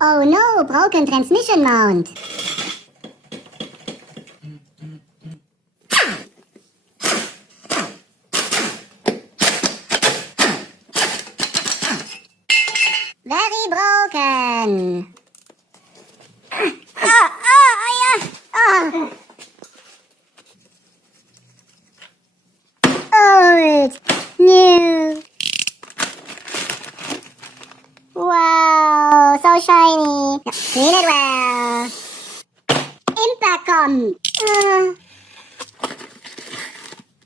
Oh no, broken transmission mount. Very broken. Old. New. Wow, so shiny. Clean it well. Impacom.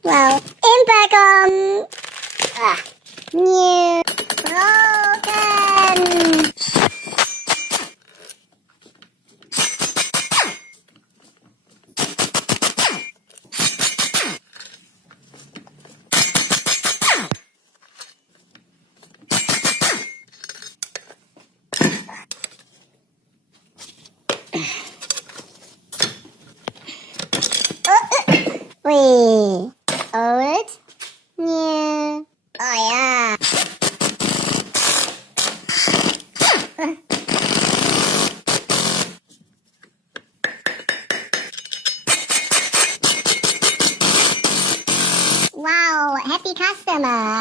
Well, Impacom. New. Broken. Wait. Old. New. Oh yeah. Wow, happy customer.